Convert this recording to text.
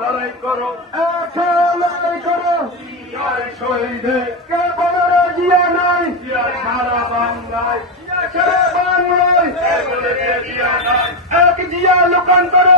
লড়াই করো, লড়াই করো, শহীদে কে বলো জিয়া নাই, সারা বাংলায়, সারা বাংলায় এক জিয়া লোকান্তর